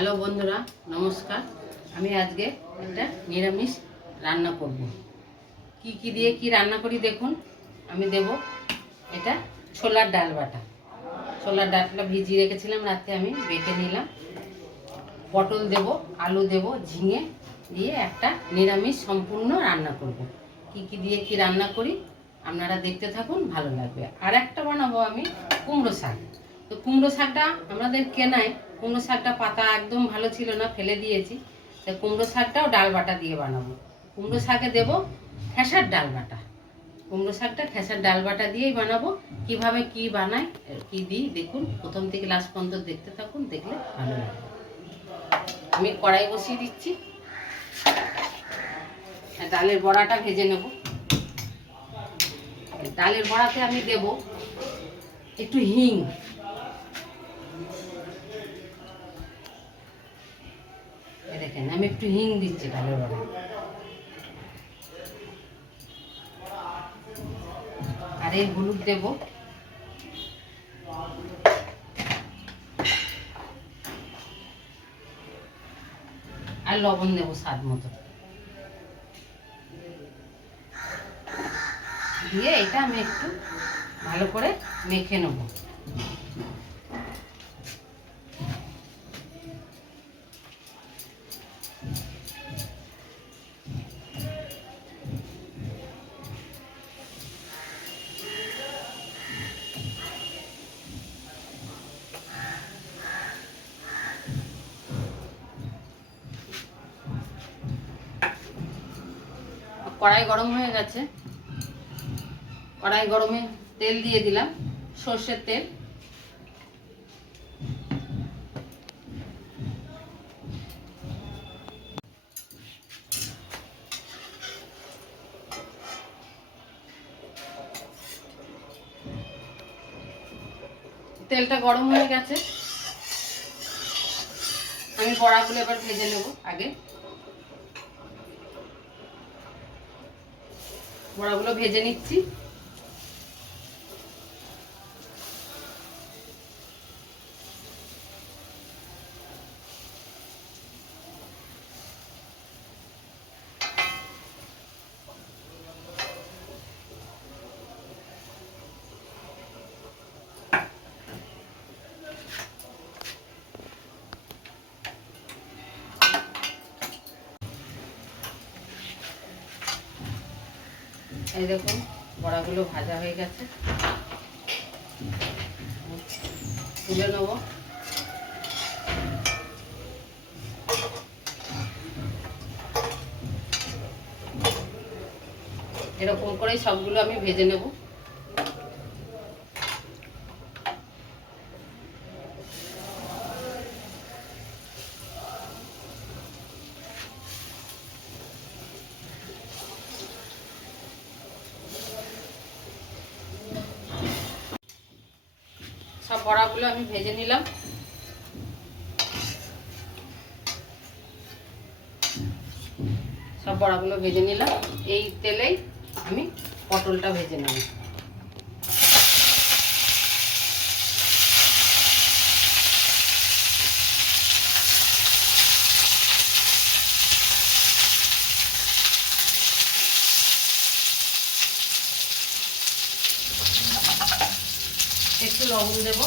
Hello বন্ধুরা, নমস্কার। আমি আজকে একটা নিরামিষ রান্না করব। কি দিয়ে কি রান্না করি দেখুন। আমি দেব এটা ছোলার ডাল বাটা। ছোলার ডালটা ভিজিয়ে রেখেছিলাম, রাতে আমি বেটে নিলাম। পটল দেব, আলু দেব, ঝিঙে দিয়ে একটা নিরামিষ সম্পূর্ণ রান্না করব। কি দিয়ে কি রান্না করি আপনারা দেখতে থাকুন, ভালো লাগবে। আর একটা বানাবো আমি কুমড়ো শাক। তো কুমড়ো শাকটা আমাদের কেনায়, কুমড়ো শাকটা পাতা একদম ভালো ছিল না, ফেলে দিয়েছি। তো কুমড়ো শাকটাও ডাল বাটা দিয়ে বানাবো। কুমড়ো শাকে দেব খেসার ডাল বাটা। কুমড়ো শাকটা খেসার ডাল বাটা দিয়েই বানাবো। কিভাবে কি বানাই, কি দিই দেখুন, প্রথম থেকে লাস্ট পর্যন্ত দেখতে থাকুন, দেখলে ভালো লাগবে। আমি কড়াই বসিয়ে দিচ্ছি, ডালের বড়াটা ভেজে নেব। ডালের বড়াতে আমি দেব একটু হিং, দেখেন আমি একটু হিং দিচ্ছি ডালের বড়া। আর এই হলুদ দেব, আর লবণ দেবো স্বাদ মতো। দিয়ে এটা আমি একটু ভালো করে মেখে নেব। কড়াই গরম হয়ে গেছে, কড়াই গরমে তেল দিয়ে দিলাম, সর্ষের তেল। তেলটা গরম হয়ে গেছে, আমি বড়াগুলো এবার ভেজে নেব। আগে বড়াগুলো ভেজে নিচ্ছি। এই দেখুন বড়াগুলো ভাজা হয়ে গেছে, তুলে নেব। এরকম করেই সবগুলো আমি ভেজে নেব। সব বড়াগুলো আমি ভেজে নিলাম। সব বড়াগুলো ভেজে নিলাম। এই তেলেই আমি পটলটা ভেজে নেব। একটু লবণ দেব,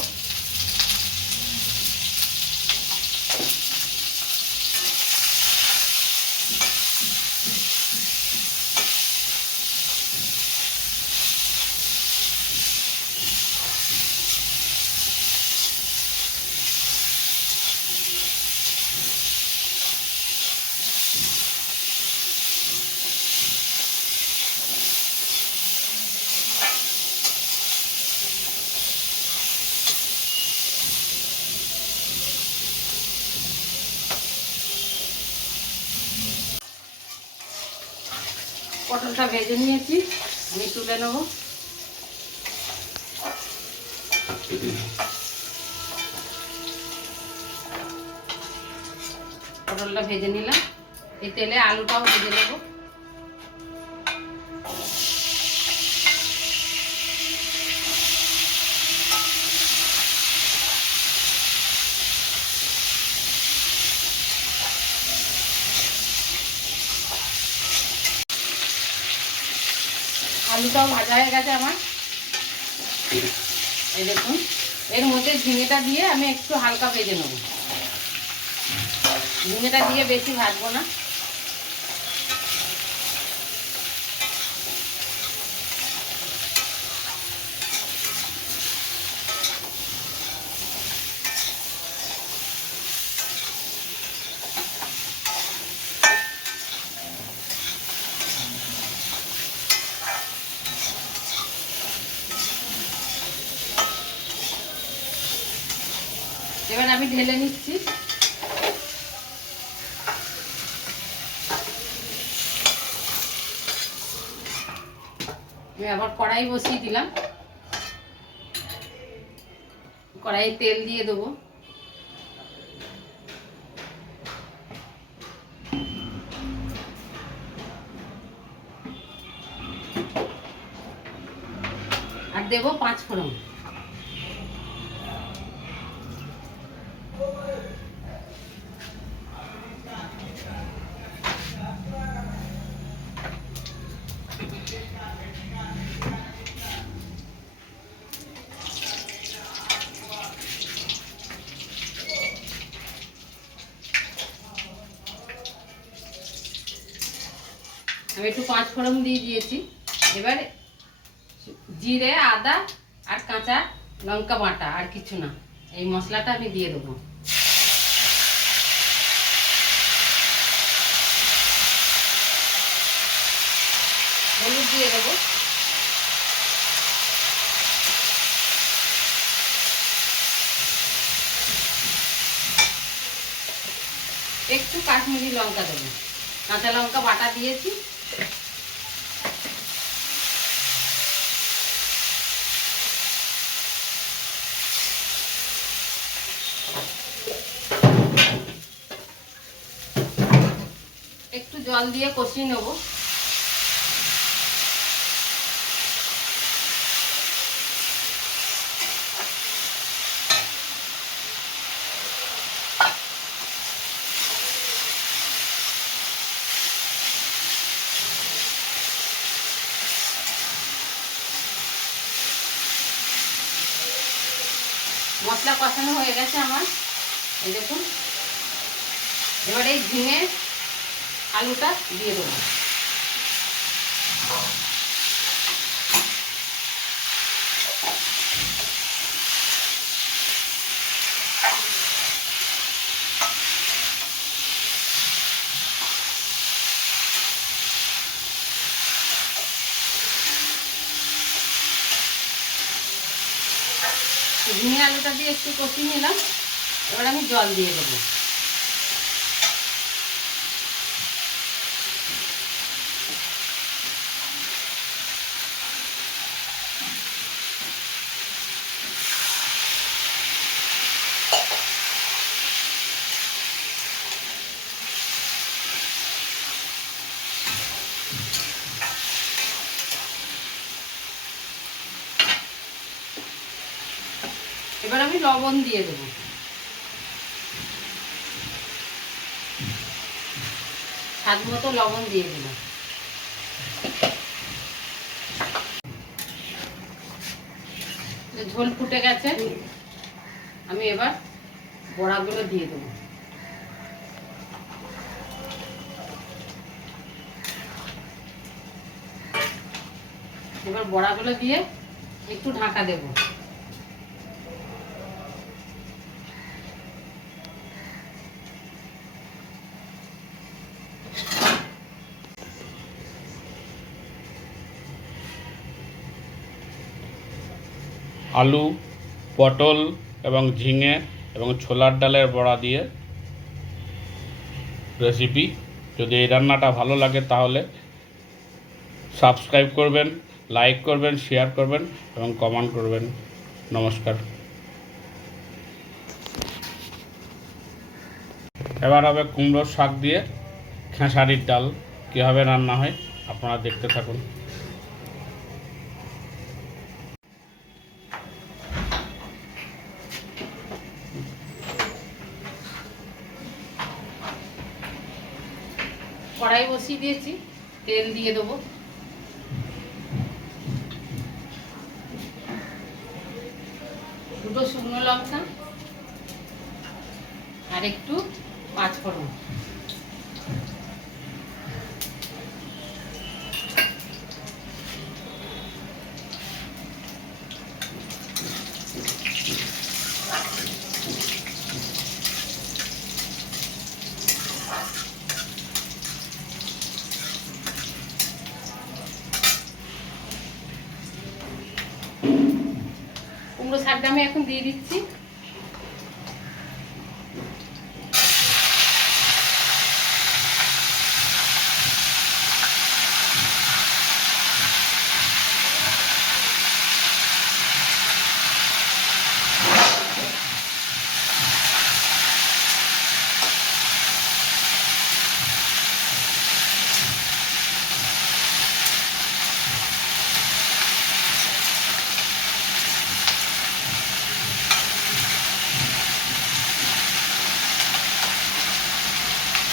পটলটা ভেজে নিয়েছি, আমি তুলে নেব। পটলটা ভেজে নিলাম, এই তেলে আলুটাও ভেজে নেব। আলুটাও ভাজা হয়ে গেছে আমার। এই দেখুন, এর মধ্যে ঝিঙেটা দিয়ে আমি একটু হালকা ভেজে নেব। ঝিঙেটা দিয়ে বেশি ভাজবো না। এবার আমি ঢেলে নিচ্ছি। আমি আবার কড়াই বসিয়ে দিলাম। কড়াইয়ে তেল দিয়ে দেবো। আর দেবো 5 ফোড়ন। আমি একটু 5 ফোড়ন দিয়ে দিয়েছি। এবার জিরে, আদা আর কাঁচা লঙ্কা বাটা, আর কিছু না, এই মশলাটা আমি দিয়ে দেবো। হলুদ দিয়ে দেবো। একটু কাশ্মীরি লঙ্কা দেবো, কাঁচা লঙ্কা বাটা দিয়েছি। একটু জল দিয়ে কষিয়ে নেব। মশলা কষানো হয়ে গেছে আমার, এই দেখুন। এবার এই ঝিঙে আলুটা দিয়ে দেবো। ঝিঙে আলুটা দিয়ে একটু কষিয়ে নিলাম। এবার আমি জল দিয়ে দেবো। এবার আমি লবণ দিয়ে দেবো। স্বাদ মতো লবণ দিয়ে দিলাম। ঝোল ফুটে গেছে, আমি এবার বড়াগুলো দিয়ে দেবো। এবার বড়াগুলো দিয়ে একটু ঢাকা দেবো। আলু, পটল এবং ঝিঙে এবং ছোলার ডালের বড়া দিয়ে রেসিপি। যদি এই রান্নাটা ভালো লাগে তাহলে সাবস্ক্রাইব করবেন, লাইক করবেন, শেয়ার করবেন এবং কমেন্ট করবেন। নমস্কার। এবার হবে কুমড়োর শাক দিয়ে খেসারির ডাল। কীভাবে রান্না হয় আপনারা দেখতে থাকুন। কড়াই বসিয়ে দিয়েছি, তেল দিয়ে দেবো। আর একটু পাঁচ ফোড়ন। কুমড়ো শাকটা আমি এখন দিয়ে দিচ্ছি।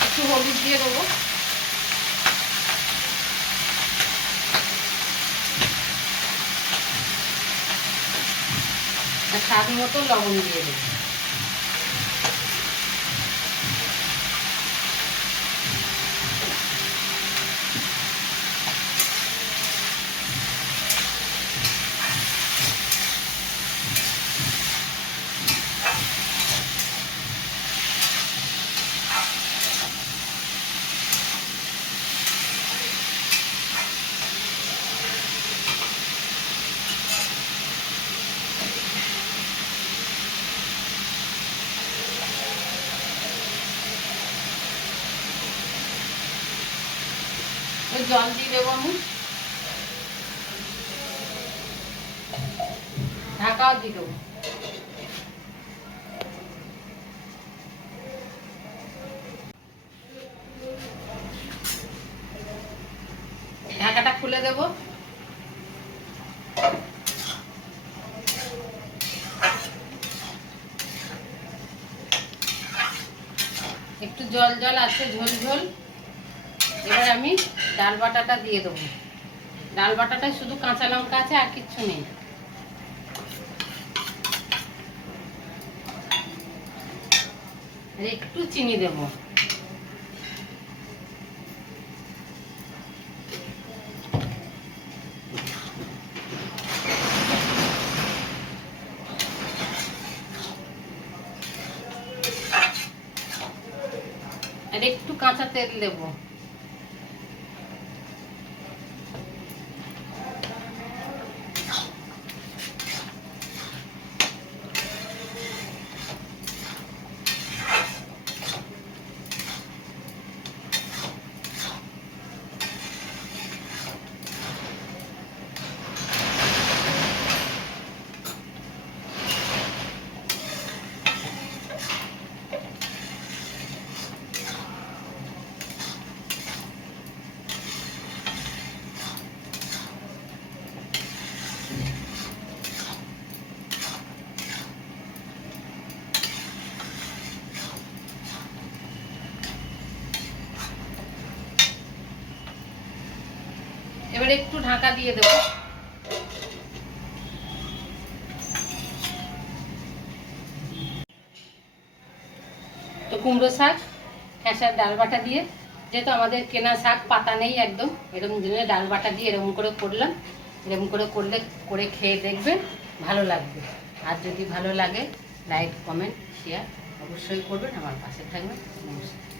একটু হলুদ দিয়ে দেবো। আর স্বাদ মতো লবণ দিয়ে দেবো। ওই জল দিয়ে দেবো আমি, ঢাকাও দিয়ে দেবো। ঢাকাটা খুলে দেবো। একটু জল জল আছে, ঝোল ঝোল। এবার আমি ডাল বাটাটা দিয়ে দেবো। ডাল বাটাটায় শুধু কাঁচা লঙ্কা আছে, আর কিচ্ছু নেই। আর একটু চিনি দেবো। আর একটু কাঁচা তেল দেবো। এবার একটু ঢাকা দিয়ে দেবো। তো কুমড়ো শাক খেসার ডাল বাটা দিয়ে, যেহেতু আমাদের কেনা শাক পাতা নেই একদম, এরকম দিনে ডাল বাটা দিয়ে এরকম করে করলাম। এরকম করে করলে করে খেয়ে দেখবেন, ভালো লাগবে। আর যদি ভালো লাগে লাইক কমেন্ট শেয়ার অবশ্যই করবেন, আমার পাশে থাকবেন। নমস্কার।